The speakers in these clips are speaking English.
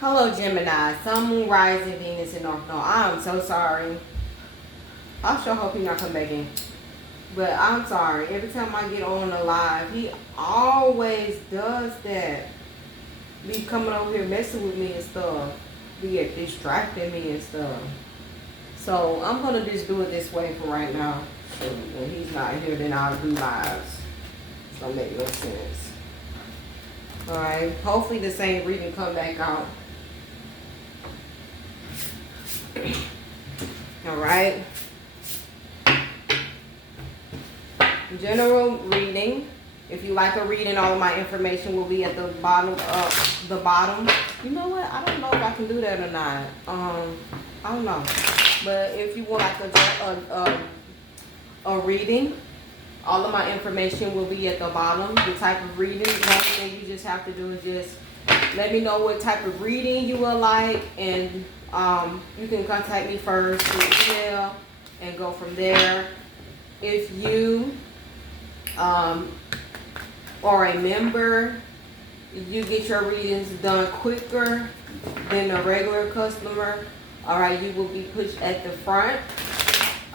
Hello, Gemini. Sun, Moon, Rising, Venus, and North Node. I'm so sorry. I sure hope he not come back in. But I'm sorry. Every time I get on the live, he always does that. Be coming over here messing with me and stuff. Be distracting me and stuff. So I'm gonna just do it this way for right now. So when he's not here, then I'll do lives. It's gonna make no sense. Alright. Hopefully the same reading come back out. Alright. General reading. If you like a reading, all of my information will be at the bottom of the bottom. You know what? I don't know if I can do that or not. I don't know. But if you want like a reading, all of my information will be at the bottom. The type of reading. The only thing you just have to do is just let me know what type of reading you would like, and you can contact me first through email and go from there. If you are a member, you get your readings done quicker than a regular customer. Alright, you will be pushed at the front.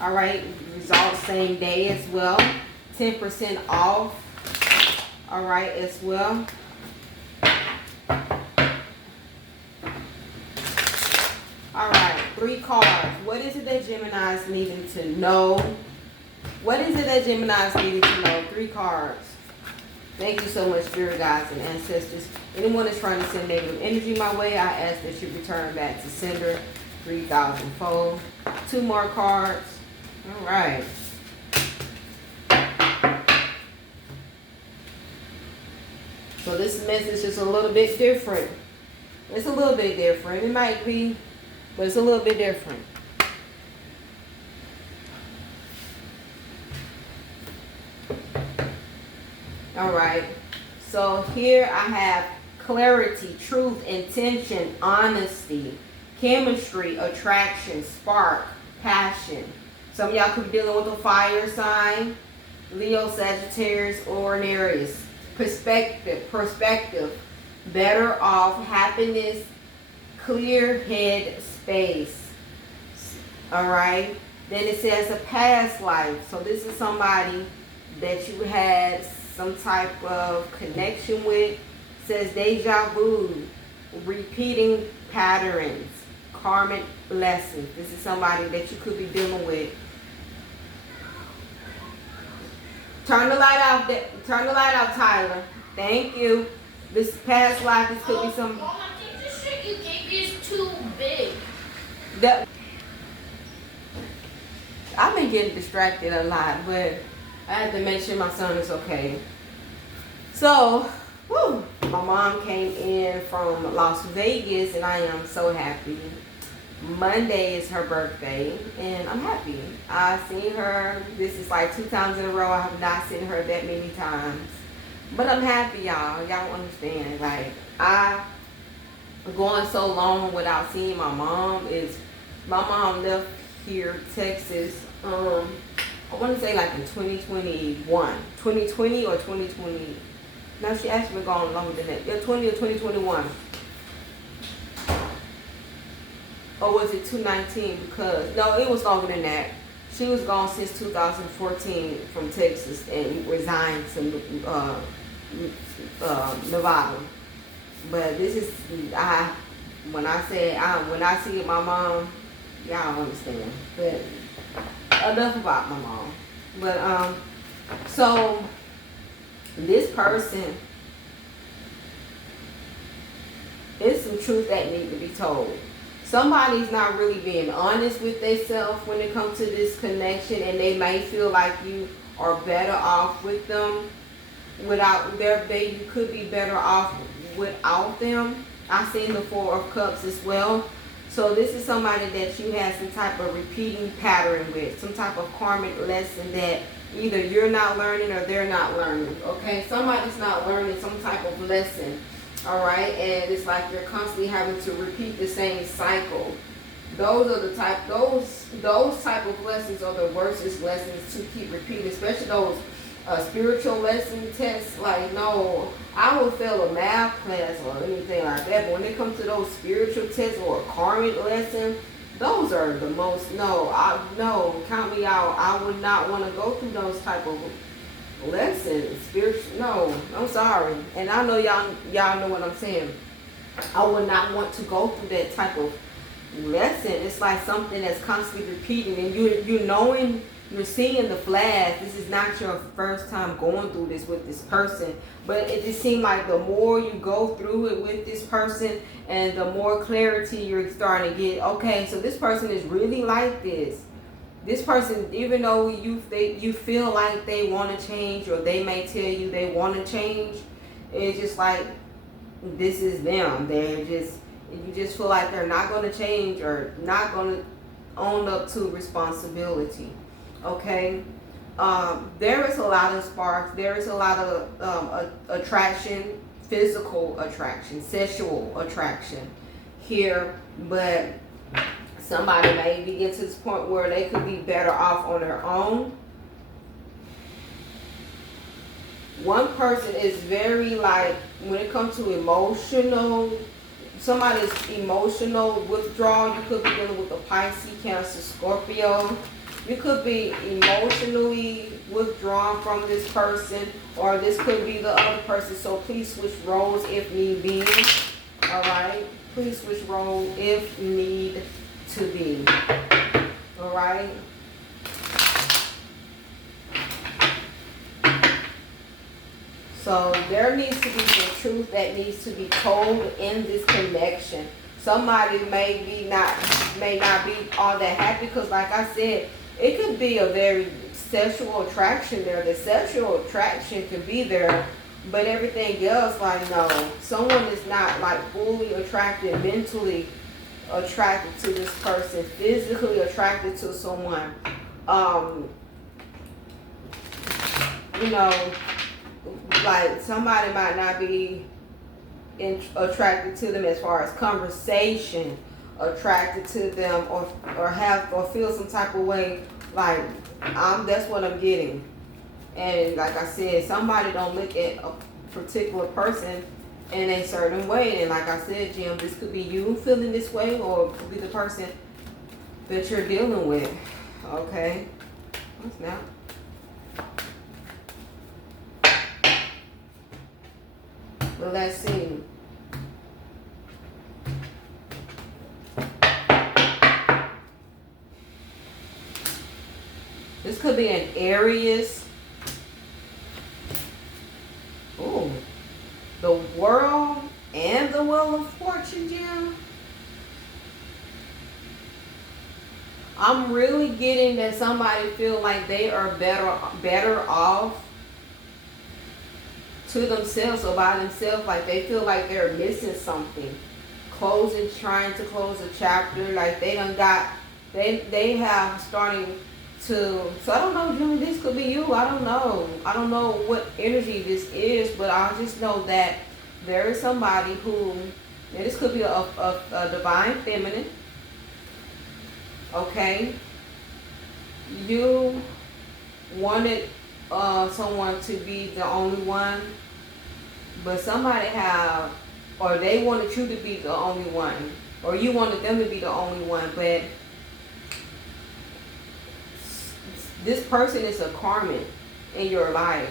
Alright, results same day as well. 10% off. Alright, as well. Alright, 3 cards. What is it that Gemini's needing to know? What is it that Gemini's needing to know? 3 cards. Thank you so much, spirit guides and ancestors. Anyone that's trying to send negative energy my way, I ask that you return back to sender 3,000-fold. 2 more cards. Alright. So this message is a little bit different. It's a little bit different. It might be, but it's a little bit different. Alright, so here I have clarity, truth, intention, honesty, chemistry, attraction, spark, passion. Some of y'all could be dealing with a fire sign, Leo, Sagittarius, or an Aries. Perspective, better off, happiness, clear head space. Alright, then it says a past life. So this is somebody that you had some type of connection with. It says deja vu, repeating patterns, karmic lessons. This is somebody that you could be dealing with. Turn the light off. Turn the light off, Tyler. Thank you. This past life, this could be some. Mom, I think the shit you gave me is too big. I've been getting distracted a lot, but I had to make sure my son is okay. So, my mom came in from Las Vegas, and I am so happy. Monday is her birthday, and I'm happy. I've seen her, this is like 2 times in a row. I have not seen her that many times. But I'm happy, y'all. Y'all understand. Like, going so long without seeing my mom is, my mom left here, Texas, I want to say like in 2021. 2020 or 2020. No, she actually been gone longer than that. Yeah, 20 or 2021. Or was it 2019? Because, no, it was longer than that. She was gone since 2014 from Texas and resigned to Nevada. But this is, when I see my mom, y'all understand. But enough about my mom. But, so, this person, it's some truth that need to be told. Somebody's not really being honest with themselves when it comes to this connection, and they may feel like you are better off with them without you could be better off without them. I've seen the 4 of Cups as well. So this is somebody that you have some type of repeating pattern with, some type of karmic lesson that either you're not learning or they're not learning. Okay, somebody's not learning some type of lesson. All right, and it's like you're constantly having to repeat the same cycle. Those are the those type of lessons are the worstest lessons to keep repeating, especially those a spiritual lesson test, like no, I would fail a math class or anything like that. But when it comes to those spiritual tests or a karmic lesson, those are the most, no, count me out. I would not want to go through those type of lessons. Spiritual, no, I'm sorry. And I know y'all know what I'm saying. I would not want to go through that type of lesson. It's like something that's constantly repeating, and you knowing, you're seeing the flash. This is not your first time going through this with this person, but it just seems like the more you go through it with this person, and the more clarity you're starting to get. Okay, so this person is really like this. This person, even though you feel like they want to change, or they may tell you they want to change, it's just like this is them. You just feel like they're not going to change, or not going to own up to responsibility. Okay, there is a lot of sparks. There is a lot of attraction, physical attraction, sexual attraction here, but somebody may be getting to this point where they could be better off on their own. One person is very like, when it comes to emotional, somebody's emotional withdrawal. You could be dealing with a Pisces, Cancer, Scorpio. You could be emotionally withdrawn from this person, or this could be the other person. So please switch roles if need be. All right, please switch roles if need to be. All right. So there needs to be some truth that needs to be told in this connection. Somebody may not be all that happy, because like I said, it could be a very sexual attraction there. The sexual attraction could be there, but everything else, like no, someone is not like fully attracted, mentally attracted to this person, physically attracted to someone. You know, like somebody might not be attracted to them as far as conversation, attracted to them, or feel some type of way, like that's what I'm getting. And like I said, somebody don't look at a particular person in a certain way. And like I said, Jim, this could be you feeling this way, or it could be the person that you're dealing with. Okay, what's now? But let's see. This could be an Aries. Ooh. The World and the Wheel of Fortune, Jim. I'm really getting that somebody feel like they are better off to themselves or by themselves. Like they feel like they're missing something. Trying to close a chapter. Like they have starting to, so I don't know, Jimmy, this could be you. I don't know what energy this is, but I just know that there is somebody who, and this could be a divine feminine. Okay, you wanted someone to be the only one, but somebody they wanted you to be the only one, or you wanted them to be the only one, but this person is a karmic in your life.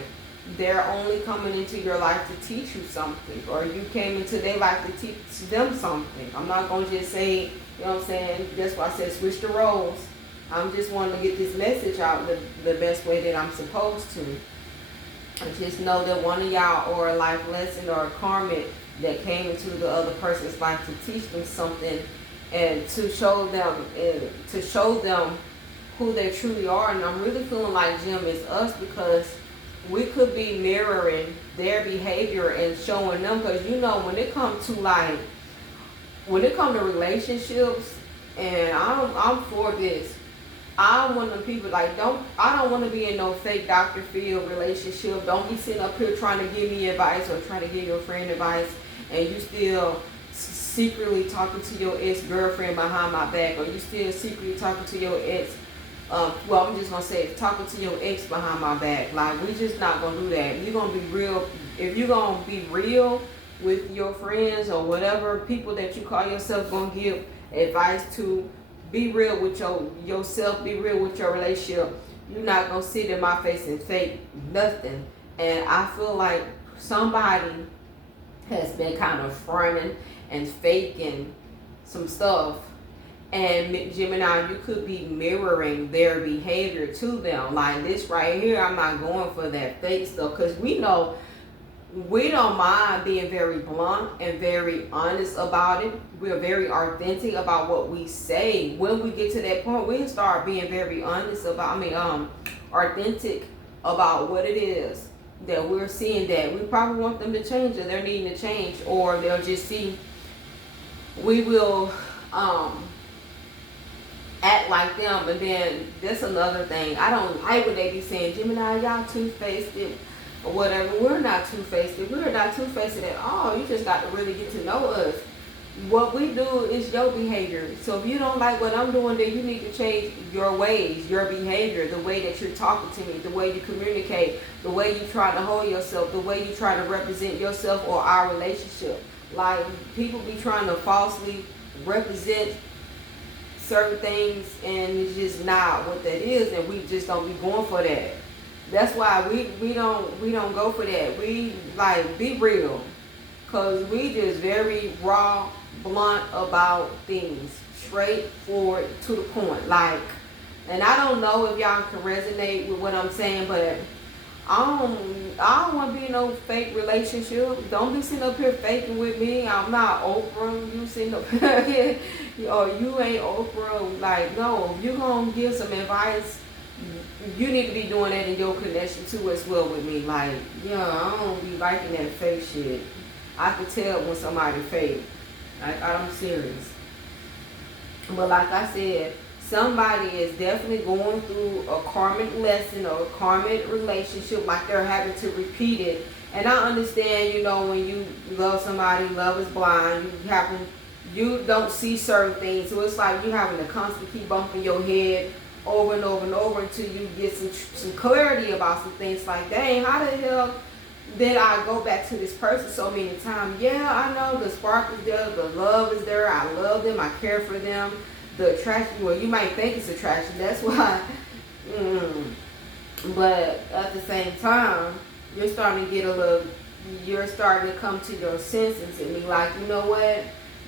They're only coming into your life to teach you something, or you came into their life to teach them something. I'm not going to just say, you know what I'm saying, that's why I said switch the roles. I'm just wanting to get this message out the best way that I'm supposed to. I just know that one of y'all, or a life lesson, or a karmic that came into the other person's life to teach them something, and to show them who they truly are. And I'm really feeling like, Jim, is us, because we could be mirroring their behavior and showing them. Because you know, when it comes to relationships, and I'm for this. I'm one of them people, like, I don't want to be in no fake Dr. Phil relationship. Don't be sitting up here trying to give me advice, or trying to give your friend advice, and you still secretly talking to your ex-girlfriend behind my back, or you still secretly talking to your ex well, I'm just gonna say talking to your ex behind my back. Like, we just not gonna do that. You're gonna be real. If you're gonna be real with your friends or whatever people that you call yourself, gonna give advice to, be real with yourself. Be real with your relationship. You're not gonna sit in my face and fake nothing. And I feel like somebody has been kind of fronting and faking some stuff. And Gemini, you could be mirroring their behavior to them. Like this right here, I'm not going for that fake stuff, because we know we don't mind being very blunt and very honest about it. We're very authentic about what we say. When we get to that point, we start being very honest about, authentic about what it is that we're seeing, that we probably want them to change, or they're needing to change, or they'll just see we will act like them. And then that's another thing. I don't like when they be saying, Gemini, y'all two-faced it or whatever. We're not two-faced it. We're not two-faced at all. You just got to really get to know us. What we do is your behavior. So if you don't like what I'm doing, then you need to change your ways, your behavior, the way that you're talking to me, the way you communicate, the way you try to hold yourself, the way you try to represent yourself or our relationship. Like, people be trying to falsely represent certain things, and it's just not what that is, and we just don't be going for that. That's why we don't go for that. We like, be real, cause we just very raw, blunt about things, straightforward to the point. Like, and I don't know if y'all can resonate with what I'm saying, but I don't want to be in no fake relationship. Don't be sitting up here faking with me. I'm not Oprah. You sitting up here, or you ain't Oprah. Like, no, if you're going to give some advice, you need to be doing that in your connection too as well with me. Like, yeah, I don't be liking that fake shit. I can tell when somebody fake. Like, I'm serious. But like I said, somebody is definitely going through a karmic lesson or a karmic relationship, like they're having to repeat it. And I understand, when you love somebody, love is blind. You don't see certain things, so it's like you having to constantly keep bumping your head over and over and over until you get some clarity about some things. Like, dang, how the hell did I go back to this person so many times? Yeah, I know the spark is there, the love is there. I love them, I care for them. The attraction, well, you might think it's attraction, that's why, but at the same time, you're starting to come to your senses and be like, you know what,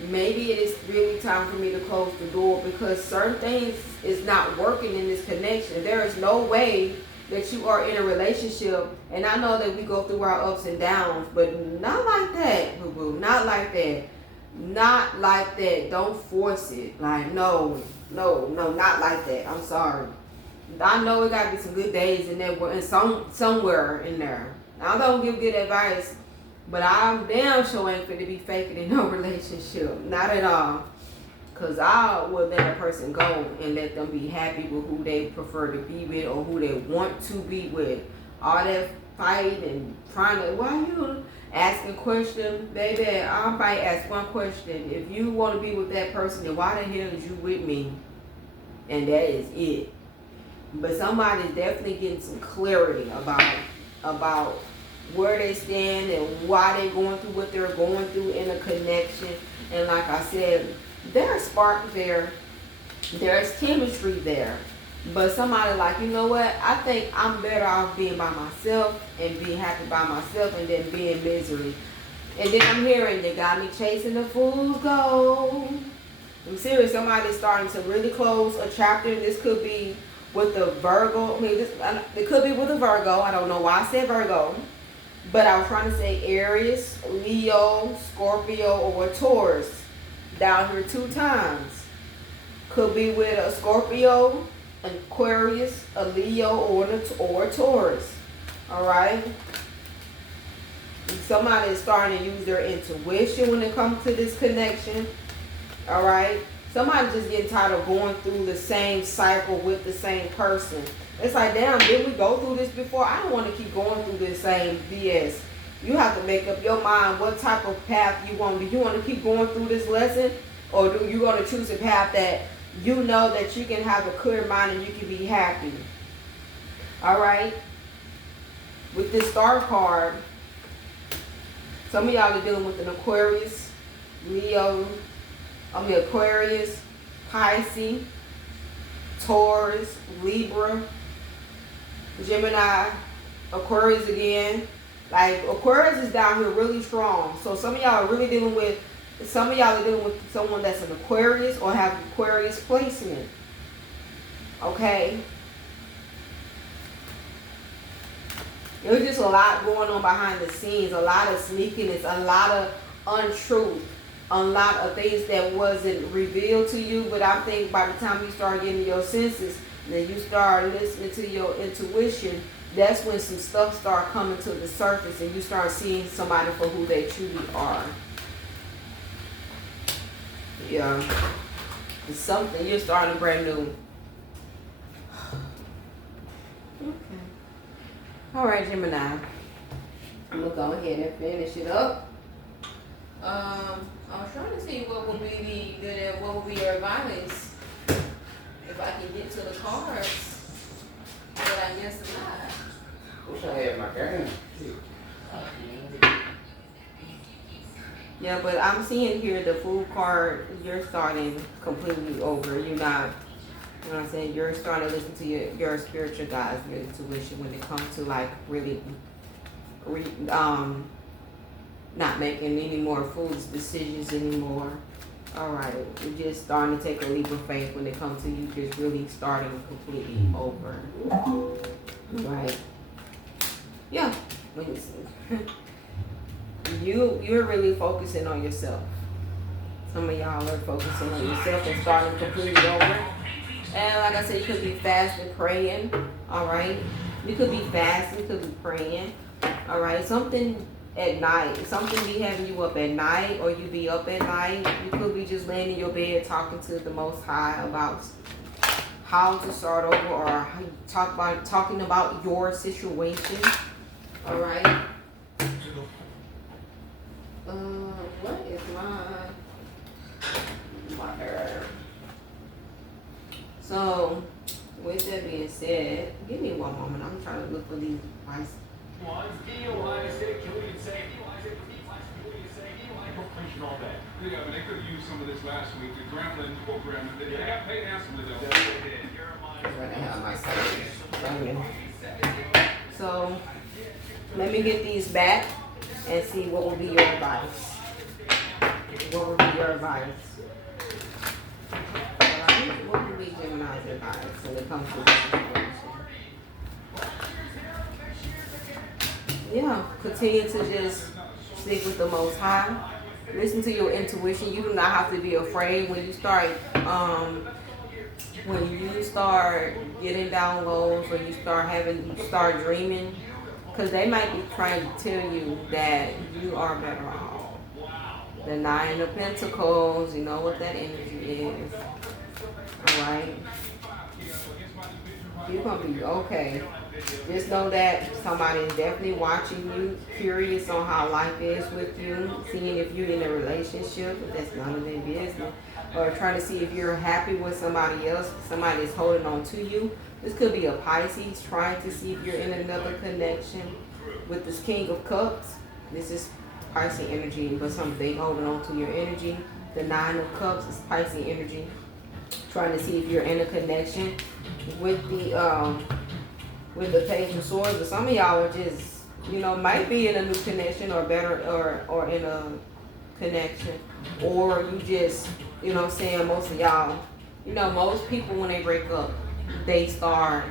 maybe it is really time for me to close the door, because certain things is not working in this connection. There is no way that you are in a relationship, and I know that we go through our ups and downs, but not like that, boo-boo, not like that. Not like that. Don't force it. Like, no, not like that. I'm sorry. I know it gotta be some good days in there, and somewhere in there. I don't give good advice, but I'm damn sure ain't finna be faking in no relationship. Not at all. Cause I will let a person go and let them be happy with who they prefer to be with or who they want to be with. All that fight and trying to, why you asking questions, baby? I might ask one question. If you want to be with that person, then why the hell is you with me? And that is it. But somebody's definitely getting some clarity about where they stand and why they're going through what they're going through in a connection. And like I said, there's spark there, there's chemistry there. But somebody like, you know what, I think I'm better off being by myself and being happy by myself and then being misery. And then I'm hearing they got me chasing the fool's gold. I'm serious, somebody's starting to really close a chapter. This could be with the Virgo. It could be with a Virgo. I don't know why I said Virgo. But I was trying to say Aries, Leo, Scorpio, or Taurus. Down here 2 times. Could be with a Scorpio, an Aquarius, a Leo, or a Taurus. Alright? Somebody is starting to use their intuition when it comes to this connection. Alright? Somebody just getting tired of going through the same cycle with the same person. It's like, damn, did we go through this before? I don't want to keep going through this same BS. You have to make up your mind what type of path you want. Do you want to keep going through this lesson? Or do you want to choose a path that you know that you can have a clear mind and you can be happy. All right. With this star card, some of y'all are dealing with an Aquarius, Aquarius, Pisces, Taurus, Libra, Gemini, Aquarius again. Like Aquarius is down here really strong. So some of y'all are really dealing with, some of y'all are dealing with someone that's an Aquarius or have Aquarius placement. Okay. There's just a lot going on behind the scenes, a lot of sneakiness, a lot of untruth, a lot of things that wasn't revealed to you. But I think by the time you start getting your senses, then you start listening to your intuition, that's when some stuff start coming to the surface and you start seeing somebody for who they truly are. Yeah. It's something, you're starting brand new. Okay. Alright, Gemini. I'm going to go ahead and finish it up. I was trying to see what would be what would be your advice if I can get to the cards. But I guess not. Wish I had my game. Yeah, but I'm seeing here the Fool card, you're starting completely over. You're not, you know what I'm saying? You're starting to listen to your spiritual guides, your intuition when it comes to like really not making any more foolish decisions anymore. Alright, you're just starting to take a leap of faith when it comes to you just really starting completely over. Right. Yeah. Let me see. You're really focusing on yourself. Some of y'all are focusing on yourself and starting completely over. And like I said, you could be fasting, praying. Alright. You could be fasting, you could be praying. Alright. Something at night. Something be having you up at night, or you be up at night. You could be just laying in your bed talking to the Most High about how to start over, or talking about your situation. All right. What is my error? So, with that being said, give me one moment. I'm trying to look for these advice. Yeah, but they could have used some of this last week. The Gremlin program, they got paid handsomely though. Right, I have my side. So, let me get these back and see what will be your advice. What will be your advice? What will be Gemini's advice when it comes to this situation? Yeah, continue to just stick with the Most High. Listen to your intuition. You do not have to be afraid when you start getting downloads, or you start dreaming, because they might be trying to tell you that you are better off. The Nine of Pentacles, you know what that energy is. Alright? You're going to be okay. Just know that somebody is definitely watching you, curious on how life is with you, seeing if you're in a relationship, but that's none of their business, or trying to see if you're happy with somebody else, somebody is holding on to you. This could be a Pisces trying to see if you're in another connection with this King of Cups. This is Pisces energy, but something holding on to your energy. The Nine of Cups is Pisces energy, trying to see if you're in a connection with the Page of Swords. But some of y'all are just, might be in a new connection, or better, or in a connection, or you just, most of y'all, most people when they break up, they start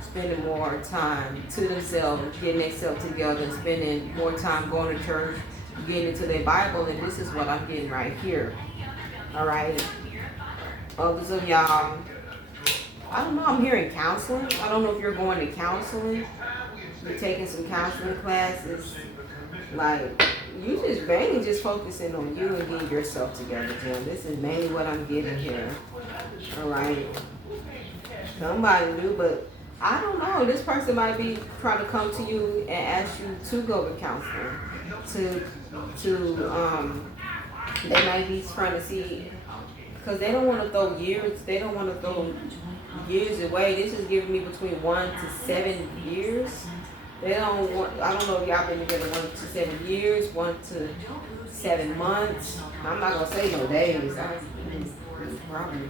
spending more time to themselves, getting themselves together, spending more time going to church, getting into their Bible, and this is what I'm getting right here. All right. Others of y'all, I don't know, I'm hearing counseling. I don't know if you're going to counseling. You're taking some counseling classes. Like, you just mainly just focusing on you and getting yourself together, Jim. This is mainly what I'm getting here. All right. Somebody do, but I don't know. This person might be trying to come to you and ask you to go to counseling. They might be trying to see Cause they don't want to throw years. They don't want to throw years away. This is giving me between 1 to 7 years. They don't want. I don't know if y'all been together 1 to 7 years, 1 to 7 months. I'm not gonna say no days. Probably.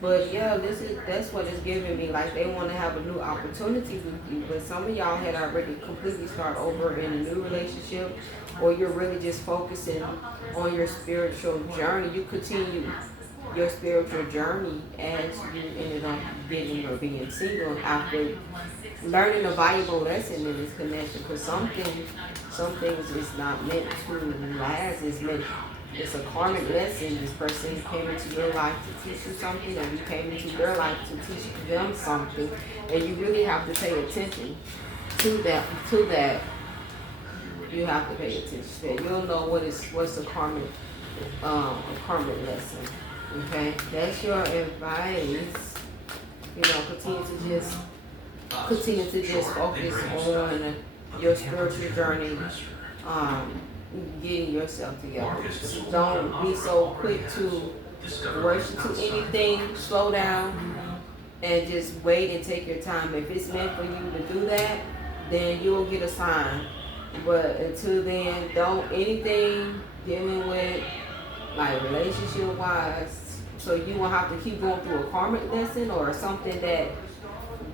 But yeah, that's what it's giving me. Like they want to have a new opportunity with you, but some of y'all had already completely start over in a new relationship, or you're really just focusing on your spiritual journey. You continue your spiritual journey as you ended up getting or being single after learning a valuable lesson in this connection. Because some things is not meant to last. It's a karmic lesson. This person came into your life to teach you something, and you came into their life to teach them something, and you really have to pay attention to that. You have to pay attention to that. You'll know what's a karmic lesson. Okay, that's your advice. Continue to just focus on your spiritual journey. Getting yourself together. Don't be so quick to rush into anything. Slow down and just wait and take your time. If it's meant for you to do that, then you'll get a sign. But until then, don't anything dealing with like relationship wise. So you won't have to keep going through a karmic lesson or something that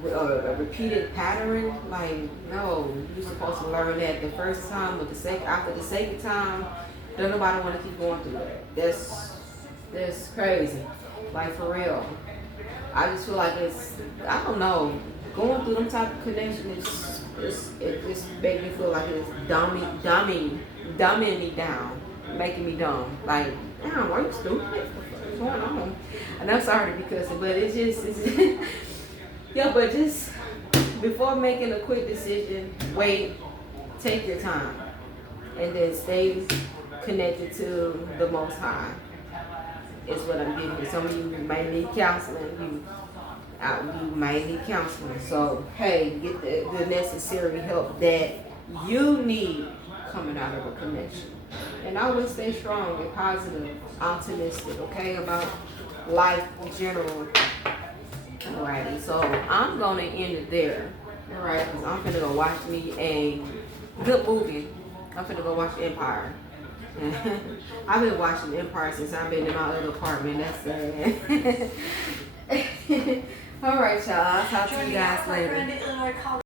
a repeated pattern. Like no, you're supposed to learn that the first time, but after the second time, don't nobody want to keep going through that. That's crazy. Like for real. I just feel like I don't know, going through them type of connections it just make me feel like it's dumbing me down, making me dumb. Like, damn, are you stupid? What's going on? And I'm sorry to be cussing, but it's yeah, but just before making a quick decision, wait, take your time, and then stay connected to the Most High. Is what I'm getting at. Some of you might need counseling. You might need counseling. So hey, get the necessary help that you need coming out of a connection. And always stay strong and positive, optimistic, okay, about life in general. Alrighty, so I'm gonna end it there. Alright, because I'm gonna go watch me a good movie. I'm gonna go watch Empire. I've been watching Empire since I've been in my other apartment. That's sad. Alright, y'all. I'll talk to you guys later.